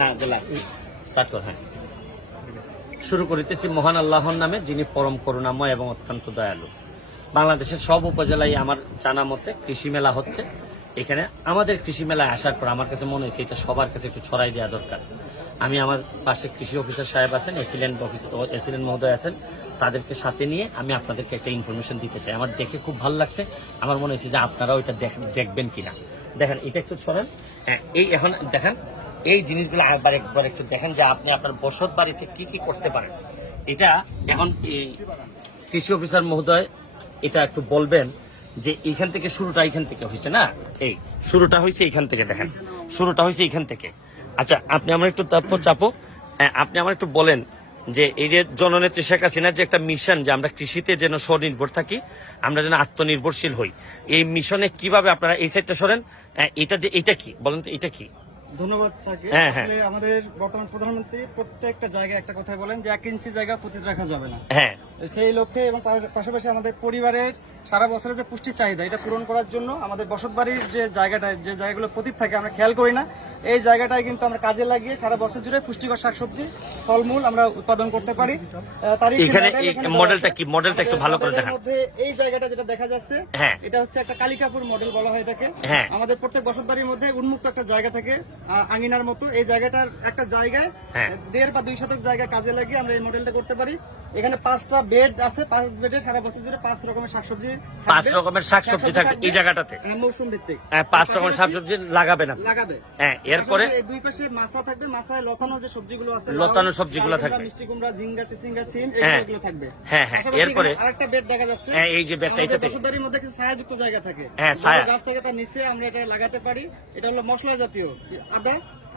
না দিলা স্টার্ট কর। হ্যাঁ, শুরু করিতেছি মহান আল্লাহর নামে, যিনি পরম করুণাময় এবং অত্যন্ত দয়ালু। বাংলাদেশের সব উপজেলায় আমার জানা মতে কৃষি মেলা হচ্ছে। এখানে আমাদের কৃষি মেলায় আসার পর আমার কাছে মনে হয়েছে এটা সবার কাছে একটু ছড়াই দেওয়া দরকার। আমি আমার পাশে কৃষি অফিসার সাহেব আছেন, এসিলেন্ট মহোদয় আছেন, তাদেরকে সাথে নিয়ে আমি আপনাদেরকে একটা ইনফরমেশন দিতে চাই। আমার দেখে খুব ভালো লাগছে, আমার মনে হয়েছে যে আপনারাও এটা দেখবেন কিনা। দেখেন এটা একটু ছড়ান। হ্যাঁ, এই এখন দেখেন এই জিনিসগুলো একবার একটু দেখেন যে আপনি আপনার বসত বাড়িতে কি কি করতে পারেন। এটা এখন এই কৃষি অফিসার মহোদয় এটা একটু বলবেন যে এইখান থেকে শুরুটা এইখান থেকে হয়েছে না, এই শুরুটা হয়েছে এইখান থেকে। দেখেন শুরুটা হয়েছে এইখান থেকে। আচ্ছা, আপনি আমার একটু চাপো। আপনি আমার একটু বলেন যে এই যে জননেত্রী শেখ হাসিনার যে একটা মিশন, যে আমরা কৃষিতে যেন স্বনির্ভর থাকি, আমরা যেন আত্মনির্ভরশীল হই, এই মিশনে কিভাবে আপনারা এই সাইডটা সরেন, এটা কি বলেন তো, এটা কি? ধন্যবাদ স্যারকে। আসলে আমাদের বর্তমান প্রধানমন্ত্রী প্রত্যেকটা জায়গায় একটা কথা বলেন যে 1 ইঞ্চি জায়গা পুঁতে রাখা যাবে না। হ্যাঁ, সেই লক্ষ্যে এবং পাশাপাশি আমাদের পরিবারের সারা বছরের যে পুষ্টি চাহিদা এটা পূরণ করার জন্য আমাদের বসতবাড়ির যে জায়গাগুলো পতিত থাকে আমরা খেয়াল করি না, এই জায়গাটায় কিন্তু আমরা কাজে লাগিয়ে সারা বছর জুড়ে পুষ্টিকর শাকসবজি ফলমূল আমরা উৎপাদন করতে পারি। এখানে মডেলটা একটু ভালো করে দেখান। এই জায়গাটা যেটা দেখা যাচ্ছে, এটা হচ্ছে একটা কালিকাপুর মডেল বলা হয় এটাকে। আমাদের প্রত্যেক বসতবাড়ির মধ্যে উন্মুক্ত একটা জায়গা থাকে আঙিনার মতো, এই জায়গাটার একটা জায়গায় 1.5 বা 2 শতক জায়গা কাজে লাগিয়ে আমরা এই মডেলটা করতে পারি। এখানে 5টা বেড আছে, 5 বেডে সারা বছর জুড়ে 5 রকমের শাকসবজি থাকবে এই জায়গাটাতে। মৌসুম ভিত্তিক 5 রকমের শাকসবজি লাগাবে। হ্যাঁ, এরপরে এই দুই পাশে মাছা থাকবে, মাছায় লতানো যে সবজিগুলো আছে, লতানো সবজিগুলো থাকবে, মিষ্টি কুমড়া, ঝিঙ্গা, চিচিঙ্গা, সিম এগুলো থাকবে। হ্যাঁ, এরপরে আরেকটা বেড দেখা যাচ্ছে। এই যে বেডটা, এটাতে বসতবাড়ির মধ্যে কিছু ছায়াযুক্ত জায়গা থাকে, গাছ থেকে তার নিচে আমরা এটা লাগাতে পারি। এটা হলো মশলা জাতীয়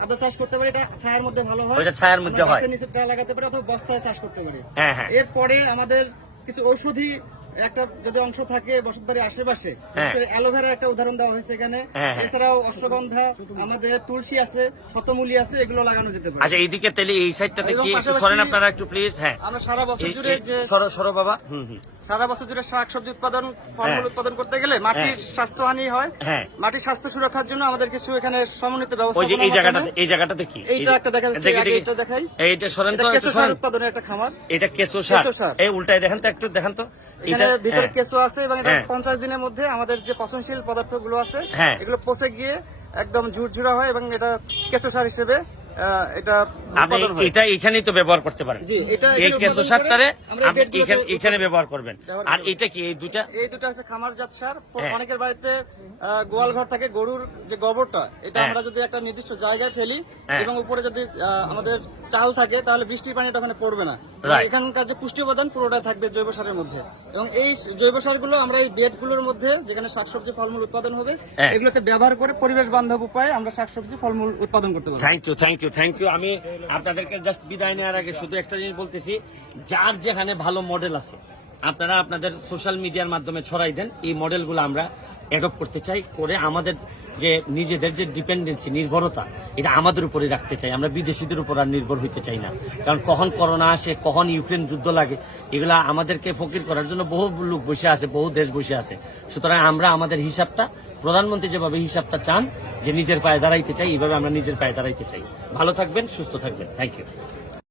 আদা চাষ করতে পারি, এটা ছায়ার মধ্যে ভালো হয়, ওইটা ছায়ার মধ্যে হয়, নিচেটা লাগাতে পারি অথবা বস্তায় চাষ করতে পারি। হ্যাঁ, এরপরে আমাদের কিছু ঔষধি একটা যদি অংশ থাকে বসতবাড়ির আশেপাশে, অ্যালোভেরার একটা উদাহরণ দেওয়া হয়েছে এখানে। এছাড়াও অশ্বগন্ধা, আমাদের তুলসী আছে, শতমূলী আছে, এগুলো লাগানো যেতে পারে। আচ্ছা, এইদিকে তাহলে এই সাইডটাতে কি একটু সরেন আপনারা একটু প্লিজ। হ্যাঁ, আমরা সারা বছর জুড়ে যে সরো বাবা। সারা বছর জুড়ে শাকসবজি উৎপাদন, ফলমূল উৎপাদন করতে গেলে মাটির স্বাস্থ্যহানি হয়। মাটির স্বাস্থ্য সুরক্ষার জন্য আমাদের কিছু এখানে সমন্বিত ব্যবস্থা। এই জায়গাটাতে কি এইটা একটা দেখা যাচ্ছে, এটা দেখাই। এইটা সরেন তো, কেঁচো সার উৎপাদনের একটা খামার। এটা কেঁচো সার, এই উল্টায় দেখেন তো, একটু দেখেন তো। এটা ভিতরে কেঁচো আছে এবং এটা 50 দিনের মধ্যে আমাদের যে পচনশীল পদার্থগুলো আছে এগুলো পচে গিয়ে একদম ঝুরঝুরা হয় এবং এটা কেঁচো সার হিসেবে এটা এখানেই তো ব্যবহার করতে পারেন। এই কেঁচো সারটারে এখানে ব্যবহার করবেন। আর এটা কি এই দুটা হচ্ছে খামারজাত সার। অনেকের বাড়িতে গোয়াল ঘর থাকে, গরুর যে গোবরটা, এটা আমরা যদি একটা নির্দিষ্ট জায়গায় ফেলি এবং উপরে যদি আমাদের চাল থাকে তাহলে বৃষ্টির পানিটা ওখানে পড়বে না। এখানকার যে পুষ্টি উপাদান পুরোটা থাকবে জৈব সারের মধ্যে এবং এই জৈব সারগুলো আমরা এই বেডগুলোর মধ্যে যেখানে শাকসবজি ফলমূল উৎপাদন হবে এগুলোতে ব্যবহার করে পরিবেশ বান্ধব উপায়ে আমরা শাকসবজি ফলমূল উৎপাদন করতে পারবো। Thank you. আমি আপনাদেরকে জাস্ট বিদায় নেওয়ার আগে শুধু একটা জিনিস বলতেছি, যার যেখানে ভালো মডেল আছে আপনারা আপনাদের সোশ্যাল মিডিয়ার মাধ্যমে ছড়াই দেন। এই মডেলগুলো আমরা অ্যাডপ্ট করতে চাই, করে আমাদের যে নিজেদের যে ডিপেন্ডেন্সি, নির্ভরতা, এটা আমাদের উপরে রাখতে চাই। আমরা বিদেশিদের উপর আর নির্ভর হইতে চাই না, কারণ কখন করোনা আসে, কখন ইউক্রেন যুদ্ধ লাগে, এগুলা আমাদেরকে ফকির করার জন্য বহু লোক বসে আছে, বহু দেশ বসে আছে। সুতরাং আমরা আমাদের হিসাবটা, প্রধানমন্ত্রী যেভাবে হিসাবটা চান যে নিজের পায়ে দাঁড়াইতে চাই, এইভাবে আমরা নিজের পায়ে দাঁড়াইতে চাই। ভালো থাকবেন, সুস্থ থাকবেন। Thank you.